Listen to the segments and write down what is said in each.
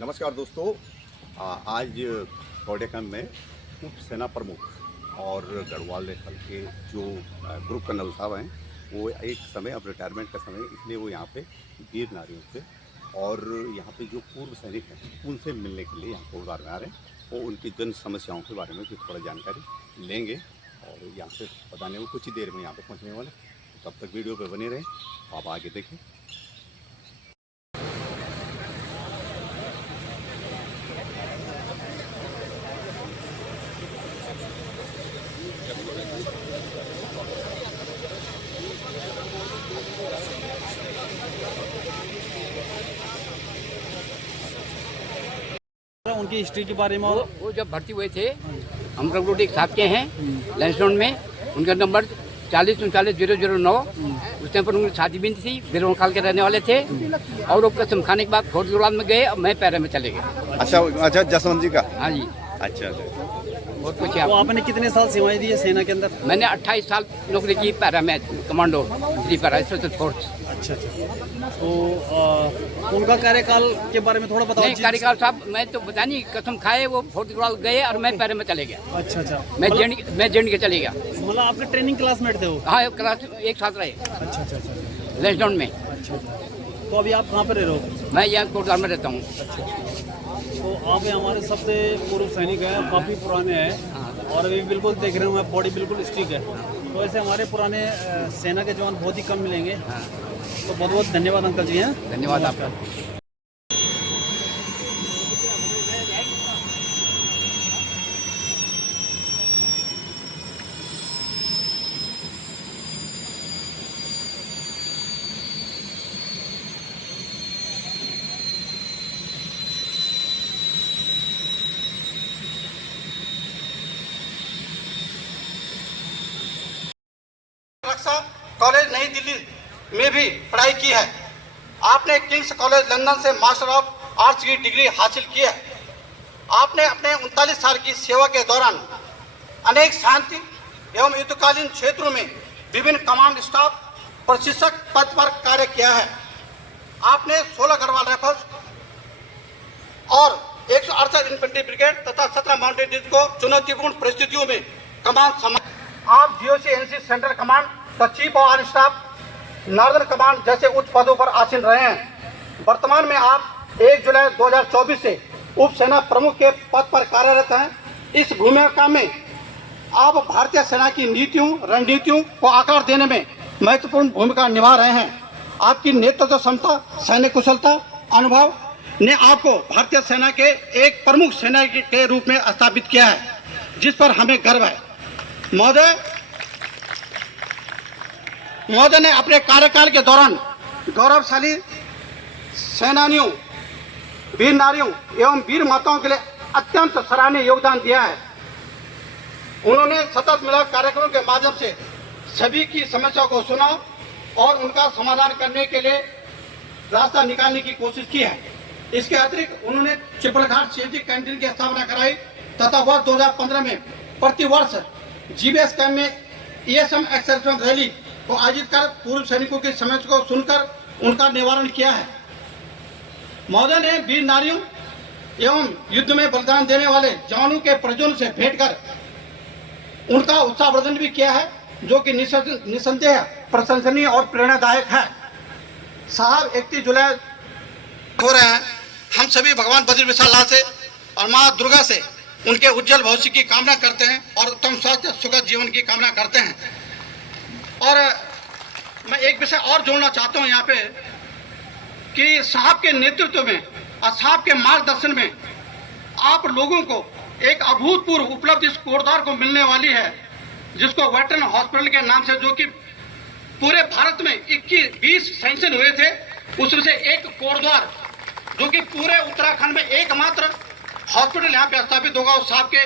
नमस्कार दोस्तों, आज कोडेकम में उप सेना प्रमुख और गढ़वाल रेफल के जो ग्रुप कर्नल साहब हैं, वो एक समय अब रिटायरमेंट का समय, इसलिए वो यहाँ पे वीर नारियों से और यहाँ पे जो पूर्व सैनिक हैं उनसे मिलने के लिए यहाँ कोटद्वार में आ रहे हैं। वो उनकी जन समस्याओं के बारे में भी थोड़ा जानकारी लेंगे और यहाँ से बताने में कुछ ही देर में यहाँ पे पहुँचने वाले। तब तक वीडियो पे बने रहें, आप आगे देखें। उनकी हिस्ट्री के बारे में वो जब भर्ती हुए थे, हम रंगरोटी साहब के हैं लैंसडाउन में। उनका नंबर 403909। उस टाइम पर उनकी शादी भी थी, बिरौन खाल के रहने वाले थे और वो कसम खाने के बाद फोर्ट में गए और मैं पैरे में चले गए। अच्छा, जसवंत जी का। हाँ जी। अच्छा। बहुत कुछ तो आपने कितने साल सेवाएं दी है सेना के अंदर? मैंने 28 साल नौकरी की पैरा में, कमांडो 3 पैरा स्पेशल फोर्स। अच्छा। तो उनका कार्यकाल के बारे में थोड़ा बताओ। नहीं, कार्यकाल साहब मैं तो बता नहीं, कसम खाए वो फोर्ट गए और मैं पैरे में चले गया। अच्छा। मैं जेंड के चले गया। मतलब आपके ट्रेनिंग क्लासमेट थे वो? हाँ, क्लास एक साथ रहे। अच्छा। लैंसडाउन में। अच्छा। तो अभी आप कहाँ पर रह रहे हो? मैं यहाँ कोटद्वार में रहता हूँ। तो आप हमारे सबसे पूर्व सैनिक हैं, काफ़ी पुराने हैं और अभी बिल्कुल देख रहे हो बॉडी बिल्कुल स्टिक है। तो ऐसे हमारे पुराने सेना के जवान बहुत ही कम मिलेंगे। तो बहुत बहुत धन्यवाद अंकल जी हैं। धन्यवाद आपका। रक्षा कॉलेज नई दिल्ली में भी पढ़ाई की है। आपने किंग्स कॉलेज लंदन से मास्टर ऑफ आर्ट्स की डिग्री हासिल की है। आपने अपने 39 साल की सेवा के दौरान अनेक शांति एवं युद्धकालीन क्षेत्रों में विभिन्न कमांड स्टाफ प्रशिक्षक पद पर कार्य किया है। आपने 16 गढ़वाल राइफल्स और 168 इन्फेंट्री ब्रिगेड तथा 17 माउंटेन डिवीजन को चुनौतीपूर्ण परिस्थितियों में कमान संभाला। आप GOC-NC central command the chief of army staff northern command जैसे उच्च पदों पर आसीन रहे हैं। वर्तमान में आप 1 जुलाई 2024 से उप सेना प्रमुख के पद पर कार्यरत हैं। इस भूमिका में आप भारतीय सेना की नीतियों रणनीतियों को आकार देने में महत्वपूर्ण भूमिका निभा रहे हैं। आपकी नेतृत्व क्षमता, सैन्य कुशलता, अनुभव ने आपको भारतीय सेना के एक प्रमुख सेना के रूप में स्थापित किया है, जिस पर हमें गर्व है। महोदय ने अपने कार्यकाल के दौरान गौरवशाली सेनानियों, वीर नारियों एवं वीर माताओं के लिए अत्यंत सराहनीय योगदान दिया है। उन्होंने सतत मिलाप कार्यक्रमों के माध्यम से सभी की समस्याओं को सुना और उनका समाधान करने के लिए रास्ता निकालने की कोशिश की है। इसके अतिरिक्त उन्होंने चिपड़घाट सीएजी कैंटीन की स्थापना कराई तथा वर्ष 2015 में प्रतिवर्ष GBS कैंप में ESM एक्सेप्शन रैली को आयोजित कर पूर्व सैनिकों की समस्या को सुनकर उनका निवारण किया है। महोदय ने वीर नारियों एवं युद्ध में बलिदान देने वाले जवानों के परिजनों से भेंट कर उनका उत्साहवर्धन भी किया है, जो कि निसंदेह प्रशंसनीय और प्रेरणादायक है। साहब 31 जुलाई हो रहे हैं। हम सभी भगवान बद्री विशाल लाल से और माँ दुर्गा से उनके उज्जवल भविष्य की कामना करते हैं और उत्तम स्वास्थ्य सुखद जीवन की कामना करते हैं। और मैं एक विषय और जोड़ना चाहता हूं यहाँ पे कि साहब के नेतृत्व में और साहब के मार्गदर्शन में आप लोगों को एक अभूतपूर्व उपलब्धि इस कोटद्वार को मिलने वाली है, जिसको वेटरन हॉस्पिटल के नाम से, जो कि पूरे भारत में 21-20 सैंक्शन हुए थे, उसमें से एक कोटद्वार जो कि पूरे उत्तराखंड में एकमात्र हॉस्पिटल यहाँ पे स्थापित होगा। उस साहब के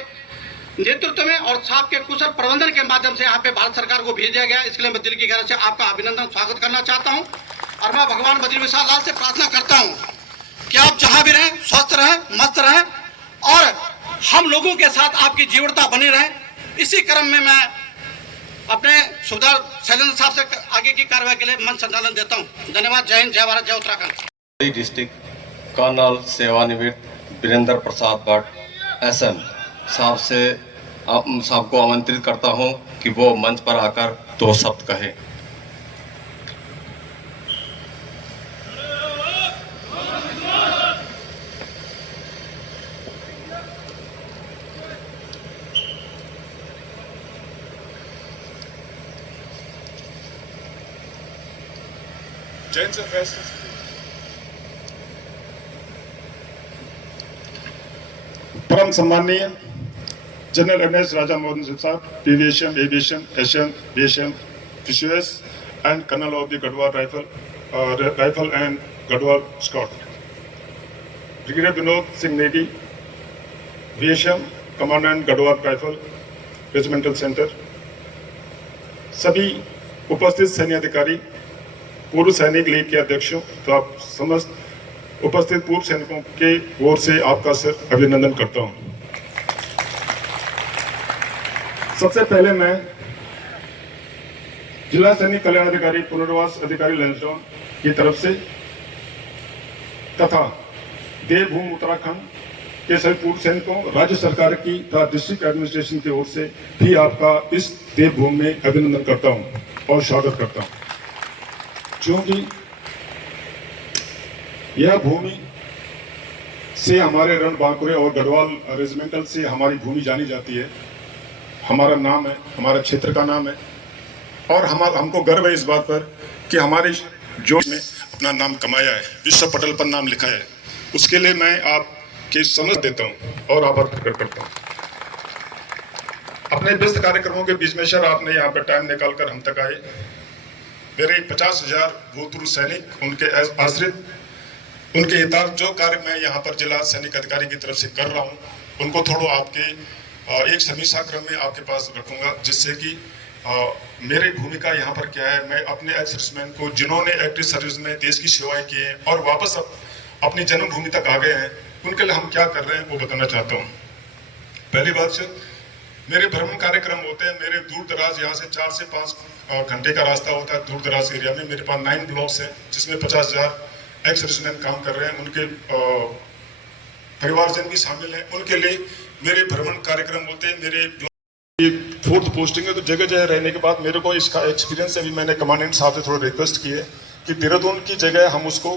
नेतृत्व में और साहब के कुशल प्रबंधन के माध्यम से यहाँ पे भारत सरकार को भेजा गया। इसके लिए मैं दिल की गहराई से आपका अभिनंदन स्वागत करना चाहता हूँ और मैं भगवान बद्री विशाल लाल से प्रार्थना करता हूँ कि आप जहाँ भी रहें स्वस्थ रहें, मस्त रहें और हम लोगों के साथ आपकी जीवटता बनी रहे। इसी क्रम में मैं अपने सुबेदार शैलेंद्र साहब से आगे की कार्रवाई के लिए मन संचालन देता हूँ। धन्यवाद। जय हिंद, जय भारत, जय उत्तराखंड। डिस्ट्रिक्ट कर्नल सेवानिवृत्त वीरेंद्र प्रसाद भट्ट SM साहब को आमंत्रित करता हूं कि वो मंच पर आकर 2 शब्द कहें। परम सम्मानीय जनरल एमएस राजा मोहन साहब, PVSM, AVSM, SM, BSM, PCS, and Colonel of the Gadwal Rifle and Gadwal Scout. Brigadier Vinod Singh Negi, VSM, Commandant Gadwal Rifle, Regimental Center. सभी उपस्थित सैन्य अधिकारी, पूर्व सैनिक लीग के अध्यक्षों तथा समस्त उपस्थित पूर्व सैनिकों के ओर से आपका सिर अभिनंदन करता हूं। सबसे पहले मैं जिला सैनिक कल्याण अधिकारी पुनर्वास अधिकारी लैंसडाउन की तरफ से तथा देवभूमि उत्तराखंड के सभी पूर्व सैनिकों, राज्य सरकार की तथा डिस्ट्रिक्ट एडमिनिस्ट्रेशन की ओर से भी आपका इस देवभूमि में अभिनंदन करता हूं और स्वागत करता हूं। क्योंकि यह भूमि से हमारे रणबांकुरे और गढ़वाल रेजिमेंटल से हमारी भूमि जानी जाती है, हमारा नाम है, हमारा क्षेत्र का नाम है और हमको गर्व है इस बात पर कि हमारे जो में अपना नाम कमाया है, विश्व पटल पर नाम लिखा है, उसके लिए मैं आपके समझ देता हूं और आभार प्रकट करता हूं। अपने व्यस्त कार्यक्रमों के बीच में सर आपने यहाँ पर टाइम निकालकर हम तक आए। मेरे 50,000 भूतपूर्व सैनिक, उनके आश्रित, उनके हितार्थ जो कार्य मैं यहाँ पर जिला सैनिक अधिकारी की तरफ से कर रहा हूँ, उनको थोड़ा आपके एक समीक्षा क्रम में आपके पास रखूंगा, जिससे कि मेरी भूमिका यहाँ पर क्या है, मैं अपने एक्स सर्विसमैन को जिन्होंने एक्टिव सर्विस में देश की सेवाएं की हैं और वापस अब अपनी जन्मभूमि तक आ गए हैं, उनके लिए हम क्या कर रहे हैं वो बताना चाहता हूँ। पहली बात सर, मेरे भ्रमण कार्यक्रम होते हैं, मेरे दूर दराज यहाँ से 4 से 5 घंटे का रास्ता होता है। दूर दराज एरिया में मेरे पास 9 ब्लॉक्स हैं, जिसमें 50,000 एक्स सर्विसमैन काम कर रहे हैं, उनके परिवारजन भी शामिल हैं। उनके लिए मेरे भ्रमण कार्यक्रम होते हैं। मेरे 4th पोस्टिंग है, तो जगह जगह रहने के बाद मेरे को इसका एक्सपीरियंस है। अभी मैंने कमांडेंट साहब से थोड़ा रिक्वेस्ट की है कि देहरादून की जगह हम उसको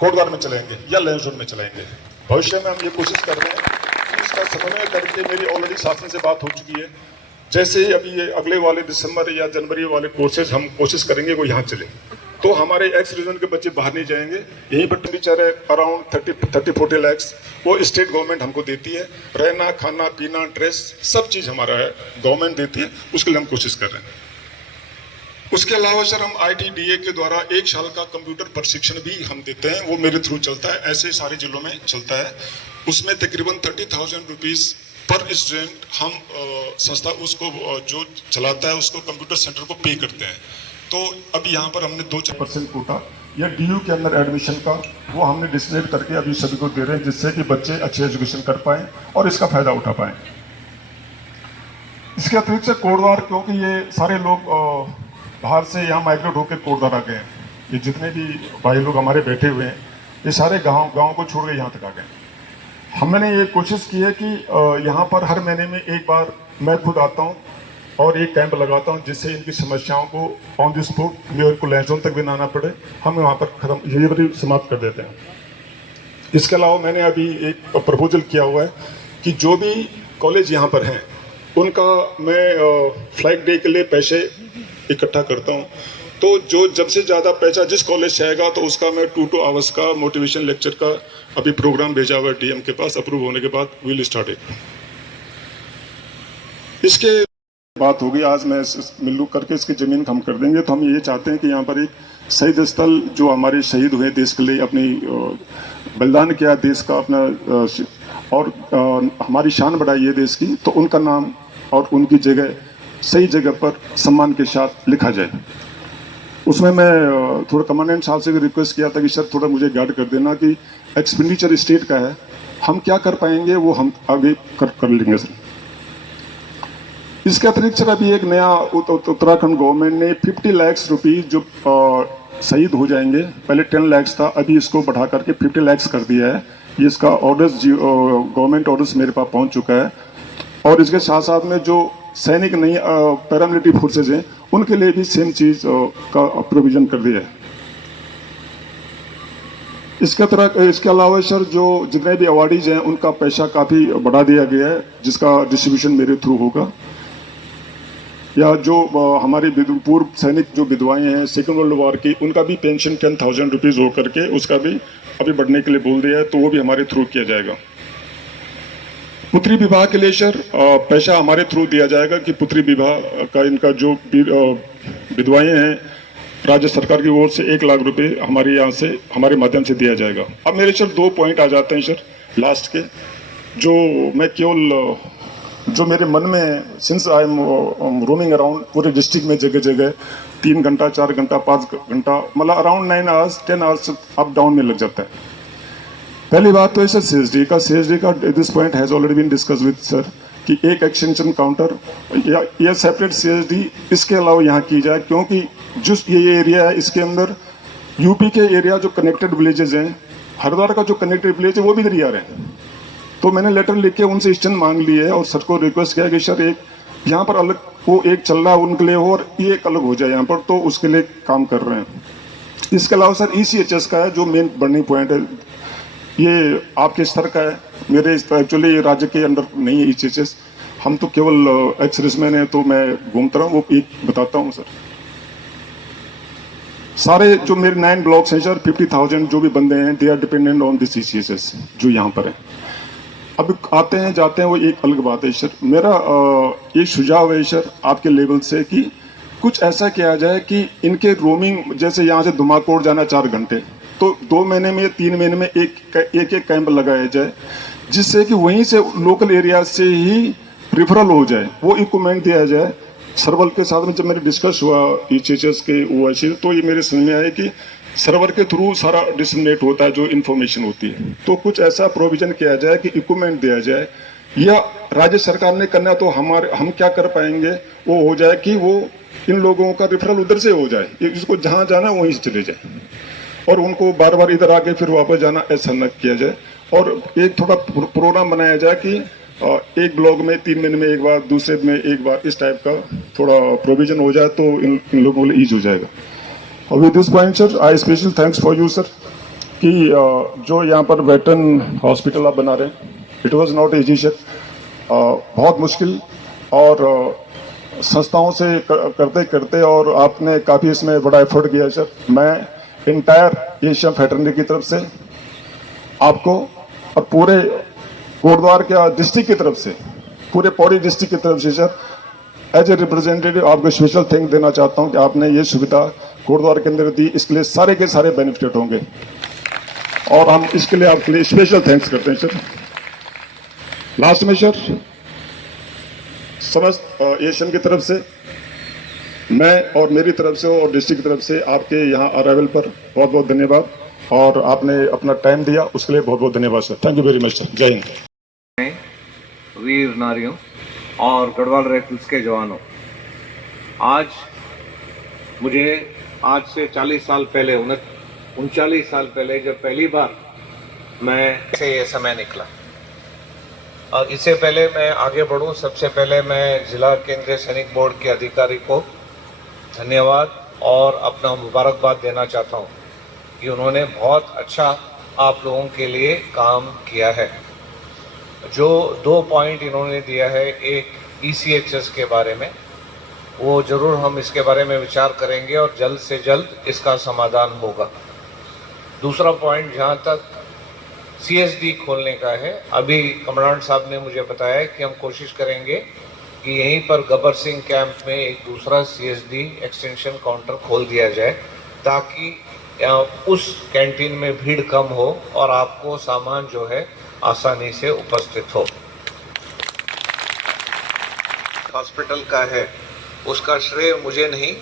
कोटद्वार में चलाएंगे या लैंसडाउन में चलाएंगे। भविष्य में हम ये कोशिश कर रहे हैं कि इसका समन्वय करके, मेरी ऑलरेडी शासन से बात हो चुकी है, जैसे ही अभी ये अगले वाले दिसंबर या जनवरी वाले कोर्सेज हम कोशिश करेंगे वो यहाँ चले, तो हमारे एक्स रीजन के बच्चे बाहर नहीं जाएंगे। यहीं पर टेम्परेचर है अराउंड 30-40 लैक्स, वो स्टेट गवर्नमेंट हमको देती है। रहना, खाना, पीना, ड्रेस सब चीज़ हमारा है, गवर्नमेंट देती है, उसके लिए हम कोशिश कर रहे हैं। उसके अलावा सर हम ITDA के द्वारा 1 साल का कंप्यूटर प्रशिक्षण भी हम देते हैं, वो मेरे थ्रू चलता है, ऐसे सारे जिलों में चलता है। उसमें तकरीबन 30,000 रुपीज़ पर स्टूडेंट हम संस्था उसको जो चलाता है उसको कंप्यूटर सेंटर को पे करते हैं। तो अभी यहाँ पर हमने 2% कोटा या DU के अंदर एडमिशन का वो हमने डिस्प्लेट करके अभी सभी को दे रहे हैं, जिससे कि बच्चे अच्छे एजुकेशन कर पाएँ और इसका फायदा उठा पाएँ। इसके अतिरिक्त से कोटद्वार, क्योंकि ये सारे लोग बाहर से यहाँ माइग्रेट होकर कोटद्वार आ गए हैं, ये जितने भी भाई लोग हमारे बैठे हुए हैं, ये सारे गाँव को छोड़ के यहाँ तक आ गए। हमने ये कोशिश की है कि यहाँ पर हर महीने में एक बार मैं खुद आता हूँ और एक कैंप लगाता हूँ, जिससे इनकी समस्याओं को ऑन द स्पॉट मेयर को लैंसडाउन तक भी ना आना पड़े, हम वहाँ पर खत्म डिलीवरी समाप्त कर देते हैं। इसके अलावा मैंने अभी एक प्रपोजल किया हुआ है कि जो भी कॉलेज यहाँ पर हैं उनका मैं फ्लाइट डे के लिए पैसे इकट्ठा करता हूँ। तो जो जब से ज़्यादा पैसा जिस कॉलेज से आएगा तो उसका मैं 2 आवर्स का मोटिवेशन लेक्चर का अभी प्रोग्राम भेजा हुआ है DM के पास, अप्रूव होने के बाद विल स्टार्ट इट। इसके बात होगी, आज मैं मिलू करके इसकी ज़मीन हम कर देंगे। तो हम ये चाहते हैं कि यहाँ पर एक शहीद स्थल, जो हमारे शहीद हुए देश के लिए, अपनी बलिदान किया देश का अपना और हमारी शान बढ़ाई है देश की, तो उनका नाम और उनकी जगह सही जगह पर सम्मान के साथ लिखा जाए। उसमें मैं थोड़ा कमांडेंट साहब से भी रिक्वेस्ट किया था कि सर थोड़ा मुझे गाइड कर देना कि एक्सपेंडिचर स्टेट का है, हम क्या कर पाएंगे वो हम आगे कर लेंगे सर। इसके अतिरिक्त सर अभी एक नया उत्तराखंड गवर्नमेंट ने 50 लाख रुपीज़ जो शहीद हो जाएंगे। पहले 10 लाख था, अभी इसको बढ़ा करके 50 लाख कर दिया है। ये इसका ऑर्डर्स गवर्नमेंट ऑर्डर्स मेरे पास पहुंच चुका है। और इसके साथ साथ में जो सैनिक नहीं पैरामिलिट्री फोर्सेज हैं उनके लिए भी सेम चीज़ का प्रोविज़न कर दिया है। इसके अलावा सर जो जितने भी अवार्डीज हैं उनका पैसा काफ़ी बढ़ा दिया गया है, जिसका डिस्ट्रीब्यूशन मेरे थ्रू होगा। या जो हमारी पूर्व सैनिक जो विधवाएं हैं सेकेंड वर्ल्ड वॉर की, उनका भी पेंशन 10,000 रुपीज़ हो करके उसका भी अभी बढ़ने के लिए बोल दिया है, तो वो भी हमारे थ्रू किया जाएगा। पुत्री विवाह के लिए सर पैसा हमारे थ्रू दिया जाएगा कि पुत्री विवाह का इनका जो विधवाएं हैं राज्य सरकार की ओर से 1 लाख रुपए हमारे यहाँ से हमारे माध्यम से दिया जाएगा। अब मेरे सर 2 पॉइंट आ जाते हैं सर लास्ट के, जो मैं केवल जो मेरे मन में since I am roaming around पूरे डिस्ट्रिक्ट में जगह जगह 3 घंटा 4 घंटा 5 घंटा मतलब around 9 hours 10 hours up down में लग जाता है। पहली बात तो है सर CSD का this point has already been discussed with sir कि एक एक्सटेंशन काउंटर या सेपरेट CSD इसके अलावा यहाँ की जाए, क्योंकि जो ये एरिया है इसके अंदर यूपी के एरिया जो कनेक्टेड विलेजेस हैं, हरिद्वार का जो कनेक्टेड विलेज है वो भी इधर ही आ रहे हैं। तो मैंने लेटर लिख के उनसे स्टैंड मांग ली है और सर को रिक्वेस्ट किया कि सर एक यहाँ पर अलग वो एक चल रहा है उनके लिए हो और ये एक अलग हो जाए यहाँ पर, तो उसके लिए काम कर रहे हैं। इसके अलावा सर ECHS का है जो मेन बर्निंग पॉइंट है, ये आपके स्तर का है, मेरे एक्चुअली राज्य के अंडर नहीं है ECHS, हम तो केवल एक्स सर्विसमैन है तो मैं घूमता रहा हूँ, वो एक बताता हूँ सर। सारे जो मेरे 9 ब्लॉक्स हैं सर 50,000 जो भी बंदे हैं they are dependent on this ECHS जो यहाँ पर है। अब आते हैं जाते हैं वो एक अलग बात है सर। मेरा एक सुझाव है सर आपके लेवल से कि कुछ ऐसा किया जाए कि इनके रोमिंग जैसे यहाँ से धुमाकोट जाना 4 घंटे, तो 2 महीने में 3 महीने में एक कैंप लगाया जाए, जिससे कि वहीं से लोकल एरिया से ही रिफरल हो जाए, वो इक्विपमेंट दिया जाए। सर्वर के साथ में जब मैंने डिस्कस हुआ ECHS के OIC, तो ये मेरे समझ में आया कि सर्वर के थ्रू सारा डिसमिनेट होता है जो इन्फॉर्मेशन होती है, तो कुछ ऐसा प्रोविजन किया जाए कि इक्विपमेंट दिया जाए, या राज्य सरकार ने करना तो हम क्या कर पाएंगे वो हो जाए कि वो इन लोगों का रेफरल उधर से हो जाए, इसको जहाँ जाना वहीं से चले जाए और उनको बार बार इधर आके फिर वापस जाना ऐसा न किया जाए। और एक थोड़ा प्रोग्राम बनाया जाए कि एक ब्लॉक में 3 महीने में एक बार, दूसरे में एक बार, इस टाइप का थोड़ा प्रोविजन हो जाए तो इन लोगों को ईज हो जाएगा। और with this point sir I special thanks for you sir कि जो यहाँ पर वेटरन हॉस्पिटल आप बना रहे हैं, it was not easy sir, बहुत मुश्किल और संस्थाओं से करते करते और आपने काफ़ी इसमें बड़ा एफर्ट किया सर। मैं इंटायर एशियन फैटर्निटी की तरफ से आपको और पूरे कोटद्वार के डिस्ट्रिक्ट की तरफ से, पूरे पौड़ी डिस्ट्रिक्ट की तरफ से सर एज ए रिप्रेजेंटेटिव आपको स्पेशल थैंक देना चाहता हूं कि आपने ये सुविधा कोटद्वार के अंदर दी, इसके लिए सारे के सारे बेनिफिट होंगे और हम इसके लिए आपके लिए स्पेशल थैंक्स करते हैं सर। लास्ट में सर समस्त एशियन की तरफ से मैं और मेरी तरफ से और डिस्ट्रिक्ट की तरफ से आपके यहाँ अराइवल पर बहुत बहुत धन्यवाद और आपने अपना टाइम दिया उसके लिए बहुत बहुत धन्यवाद sir. Thank you very much sir. जय हिंद। वीर नारियों और गढ़वाल राइफल्स के जवानों, आज मुझे आज से 40 साल पहले 39 साल पहले जब पहली बार मैं से ये समय निकला, और इससे पहले मैं आगे बढ़ूं सबसे पहले मैं जिला केंद्रीय सैनिक बोर्ड के अधिकारी को धन्यवाद और अपना मुबारकबाद देना चाहता हूं कि उन्होंने बहुत अच्छा आप लोगों के लिए काम किया है। जो 2 पॉइंट इन्होंने दिया है, एक ECHS के बारे में, वो ज़रूर हम इसके बारे में विचार करेंगे और जल्द से जल्द इसका समाधान होगा। दूसरा पॉइंट जहाँ तक CSD खोलने का है, अभी कमांडेंट साहब ने मुझे बताया कि हम कोशिश करेंगे कि यहीं पर गब्बर सिंह कैंप में एक दूसरा CSD एक्सटेंशन काउंटर खोल दिया जाए ताकि उस कैंटीन में भीड़ कम हो और आपको सामान जो है आसानी से उपस्थित हो। हॉस्पिटल का है उसका श्रेय मुझे नहीं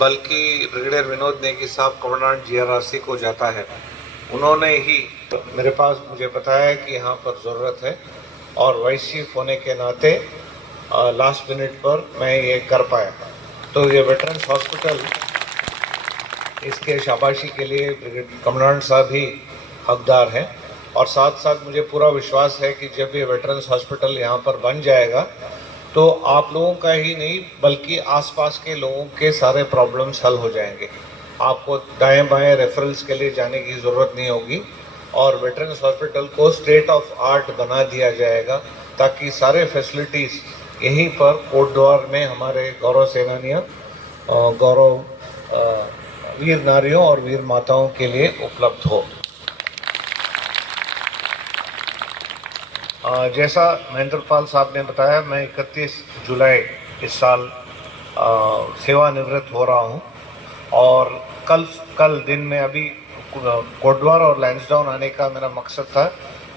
बल्कि ब्रिगेडियर विनोद नेगी साहब कमांडेंट GRRC को जाता है। उन्होंने ही मेरे पास मुझे बताया कि यहाँ पर ज़रूरत है और वाइस चीफ होने के नाते लास्ट मिनट पर मैं ये कर पाया। तो ये वेटरन्स हॉस्पिटल इसके शाबाशी के लिए कमांडेंट साहब ही हकदार हैं। और साथ साथ मुझे पूरा विश्वास है कि जब ये वेटरन्स हॉस्पिटल यहाँ पर बन जाएगा तो आप लोगों का ही नहीं बल्कि आसपास के लोगों के सारे प्रॉब्लम्स हल हो जाएंगे। आपको दाएं बाएं रेफरल्स के लिए जाने की ज़रूरत नहीं होगी और वेटरन्स हॉस्पिटल को स्टेट ऑफ आर्ट बना दिया जाएगा ताकि सारे फैसिलिटीज़ यहीं पर कोटद्वार में हमारे गौरव सेनानियों, गौरव वीर नारियों और वीर माताओं के लिए उपलब्ध हो। जैसा महेंद्रपाल साहब ने बताया, मैं 31 जुलाई इस साल सेवानिवृत्त हो रहा हूं और कल दिन में अभी कोटद्वार और लैंसडाउन आने का मेरा मकसद था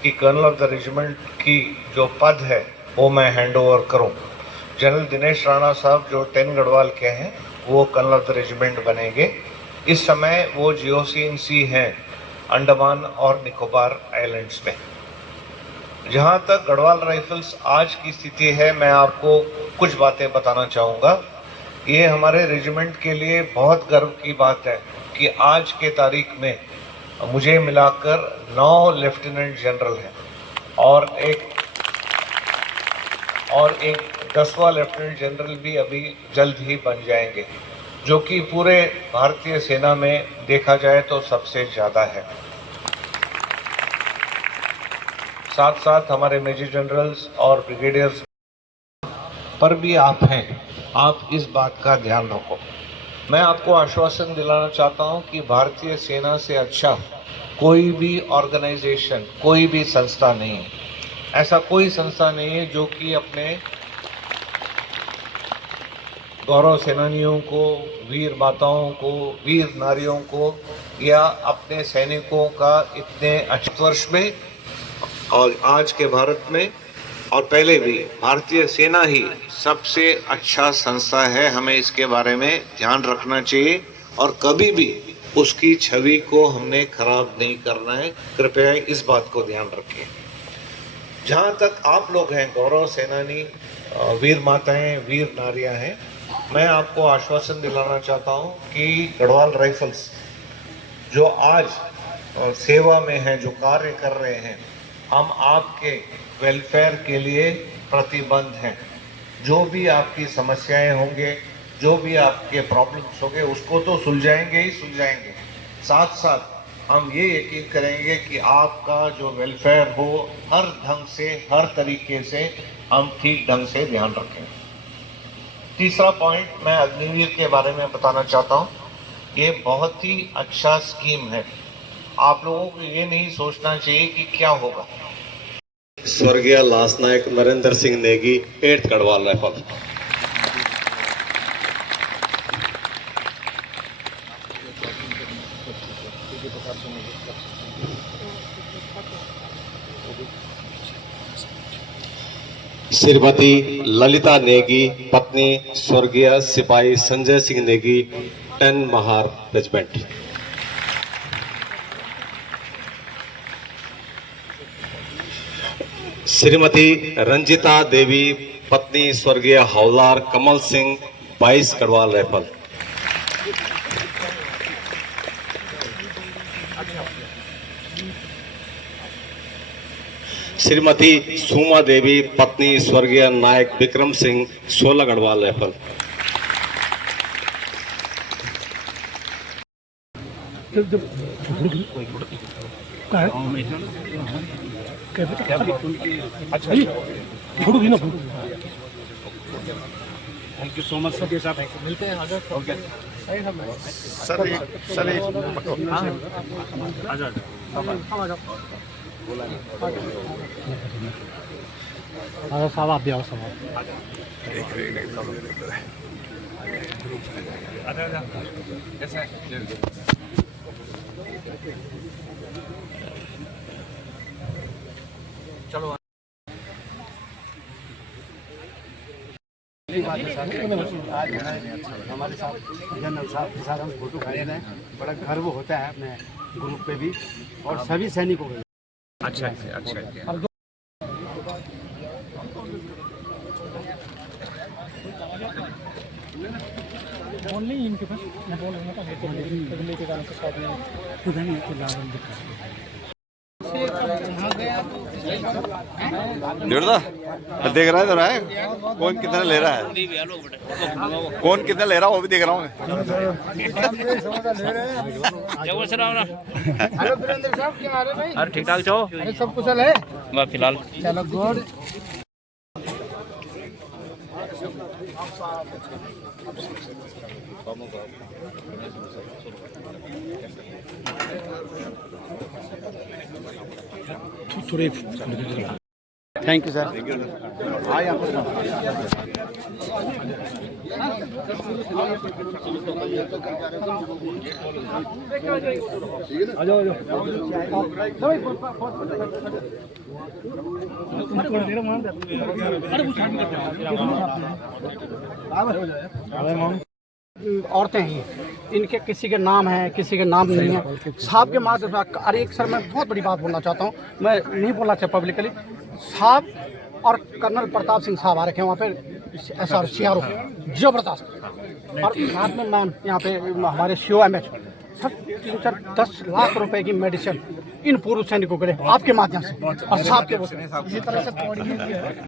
कि कर्नल ऑफ द रेजिमेंट की जो पद है वो मैं हैंड ओवर करूं। जनरल दिनेश राणा साहब जो 10 गढ़वाल के हैं वो कर्नल ऑफ द रेजिमेंट बनेंगे। इस समय वो GOC-in-C हैं अंडमान और निकोबार आइलैंड्स में। जहां तक गढ़वाल राइफल्स आज की स्थिति है, मैं आपको कुछ बातें बताना चाहूँगा। ये हमारे रेजिमेंट के लिए बहुत गर्व की बात है कि आज के तारीख में मुझे मिलाकर 9 लेफ्टिनेंट जनरल हैं और एक 10वां लेफ्टिनेंट जनरल भी अभी जल्द ही बन जाएंगे, जो कि पूरे भारतीय सेना में देखा जाए तो सबसे ज़्यादा है। साथ साथ हमारे मेजर जनरल्स और ब्रिगेडियर्स पर भी आप हैं, आप इस बात का ध्यान रखो। मैं आपको आश्वासन दिलाना चाहता हूं कि भारतीय सेना से अच्छा कोई भी ऑर्गेनाइजेशन, कोई भी संस्था नहीं है। ऐसा कोई संस्था नहीं है जो कि अपने गौरव सेनानियों को, वीर माताओं को, वीर नारियों को या अपने सैनिकों का इतने अच्छे वर्ष में और आज के भारत में और पहले भी भारतीय सेना ही सबसे अच्छा संस्था है। हमें इसके बारे में ध्यान रखना चाहिए और कभी भी उसकी छवि को हमने खराब नहीं करना है। कृपया इस बात को ध्यान रखें। जहाँ तक आप लोग हैं गौरव सेनानी, वीर माताएं, वीर नारियां हैं, मैं आपको आश्वासन दिलाना चाहता हूँ कि गढ़वाल राइफल्स जो आज सेवा में हैं, जो कार्य कर रहे हैं, हम आपके वेलफेयर के लिए प्रतिबद्ध हैं। जो भी आपकी समस्याएं होंगे, जो भी आपके प्रॉब्लम्स होंगे, उसको तो सुलझाएंगे ही सुलझाएंगे। साथ साथ हम ये यकीन करेंगे कि आपका जो वेलफेयर हो हर ढंग से, हर तरीके से हम ठीक ढंग से ध्यान रखें। तीसरा पॉइंट मैं अग्निवीर के बारे में बताना चाहता हूँ। ये बहुत ही अच्छा स्कीम है। आप लोगों को ये नहीं सोचना चाहिए कि क्या होगा। स्वर्गीय lance Naik Narendra Singh Negi, 8th Garhwal rifle. Shrimati Lalita Negi, पत्नी स्वर्गीय सिपाही संजय सिंह नेगी, 10 महार रेजिमेंट। श्रीमती रंजिता देवी, पत्नी स्वर्गीय हवलदार कमल सिंह, 22 गढ़वाल राइफल। श्रीमती सुमा देवी, पत्नी स्वर्गीय Naik Vikram Singh, 16 Garhwal rifle. Thank you so much sir. के साथ मिलते हैं आगे। ओके सर एक आ जाओ। साहब आप भी आओ साहब। चलो आज हमारे साथ जनरल साहब के साथ हम फोटो खड़े रहे, बड़ा गर्व होता है अपने ग्रुप पे भी और सभी सैनिकों को। अच्छा अच्छा। निर्दा देख रहा है जरा है कौन कितना ले रहा है, कौन कितना ले रहा है वो भी देख रहा हूँ मैं। हेलो वीरेंद्र साहब, क्या हाल है भाई? अरे ठीक ठाक छो? अरे सब कुशल है? बस फिलहाल चलो गुड। Thank you sir. औरतें हैं, इनके किसी के नाम है, किसी के नाम नहीं है। साहब के माध्यम से, अरे एक सर मैं बहुत बड़ी बात बोलना चाहता हूँ, मैं नहीं बोलना चाहता पब्लिकली। साहब और कर्नल प्रताप सिंह साहब आ रखे हैं वहाँ पे, SR CRO जबरदस्त, और साथ में मैम यहाँ पे हमारे COMH सर 10 लाख रुपए की मेडिसिन इन पूर्व सैनिकों के लिए आपके माध्यम से और साहब के इसी तरह से